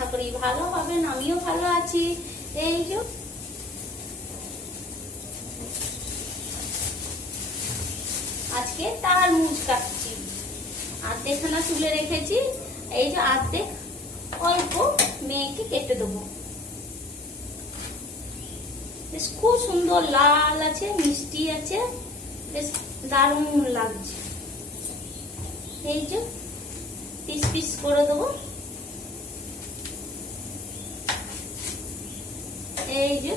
আশা করি ভালো হবেন, আমিও ভালো আছি। এই যে আজকে তরমুজ কাটছি, আর্ধেকখানা তুলে রেখেছি। এই যে আর্ধেক অল্প মেয়েকে কেটে দেবো। বেশ খুব সুন্দর লাল আছে, মিষ্টি আছে, বেশ দারুণ লাগছে। এই যে পিস পিস করে দেবো। এই যে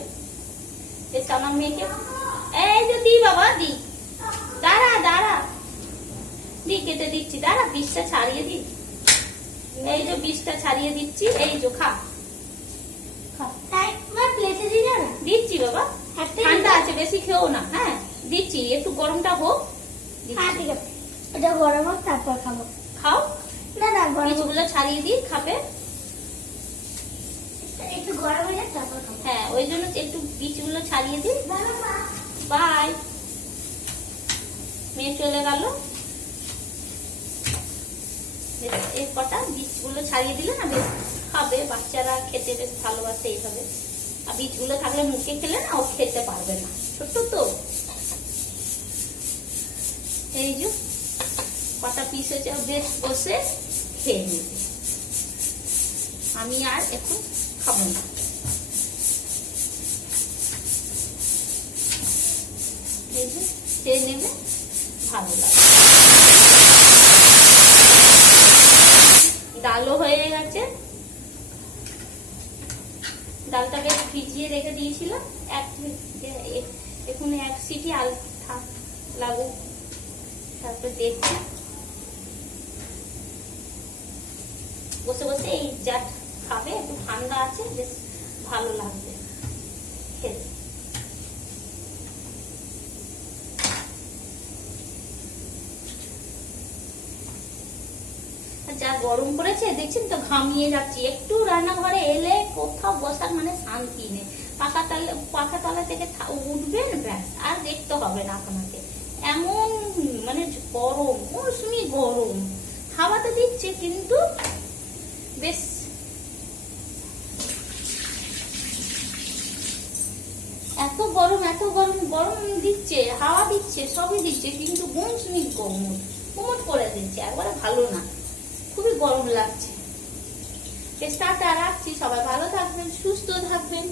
বেশ আমার মেয়েকে, এই যে দি বাবা দি, দাঁড়া দাঁড়া দি, কেটে দিচ্ছি, দাঁড়া বিষটা ছাড়িয়ে দি। এই যে বিষটা ছাড়িয়ে দিচ্ছি। এই যে খা, দিচ্ছি বাবা, ঠান্ডা আছে বেশি খেও না। হ্যাঁ দিচ্ছি, একটু গরমটা হোক। এটা গরম হোক তারপর খাবো। খাও, না না গরম বীজগুলো ছাড়িয়ে দিই, খাবে। একটু গরম হয়ে যাক তারপর খাবো। হ্যাঁ ওই জন্য একটু বীজগুলো ছাড়িয়ে দিই। বাই। মেয়ে চলে গেল। এই কটা বীজগুলো ছাড়িয়ে দিলে না বেশ খাবে, বাচ্চারা খেতে বেশ ভালোবাসে এইভাবে। আর বীজগুলো থাকলে মুখে খেলে না ও খেতে পারবে না, ছোট্ট তো। এই যে কটা পিস হয়েছে, বেশ বসে খেয়ে নেবে। আমি আর এখন খাবো না। এই যে খেয়ে নেবে, ভালো লাগে। ডালও হয়ে গেছে, ডালটাকে ভিজিয়ে রেখে দিয়েছিলাম। এখন এক সিটি আল লাগুক, তারপর দেখছি। বসে বসে এই যা খাবে, একটু ঠান্ডা আছে, বেশ ভালো লাগবে খেতে। যা গরম পড়েছে দেখছেন তো, ঘামিয়ে যাচ্ছি। একটু রান্নাঘরে এলে কোথাও বসার মানে শান্তি নেই। পাখা তলা থেকে উঠবেন ব্যাস, আর দেখতে হবে না আপনাকে। এমন মানে গরম, মৌসুমি গরম। হাওয়াতে দিচ্ছে কিন্তু বেশ এত গরম, এত গরম, গরম দিচ্ছে, হাওয়া দিচ্ছে, সবই দিচ্ছে, কিন্তু মৌসুমি গরম কুমট করে দিচ্ছে, একবারে ভালো না, খুবই গরম লাগছে। টাটা, রাখছি। সবাই ভালো থাকবেন, সুস্থ থাকবেন।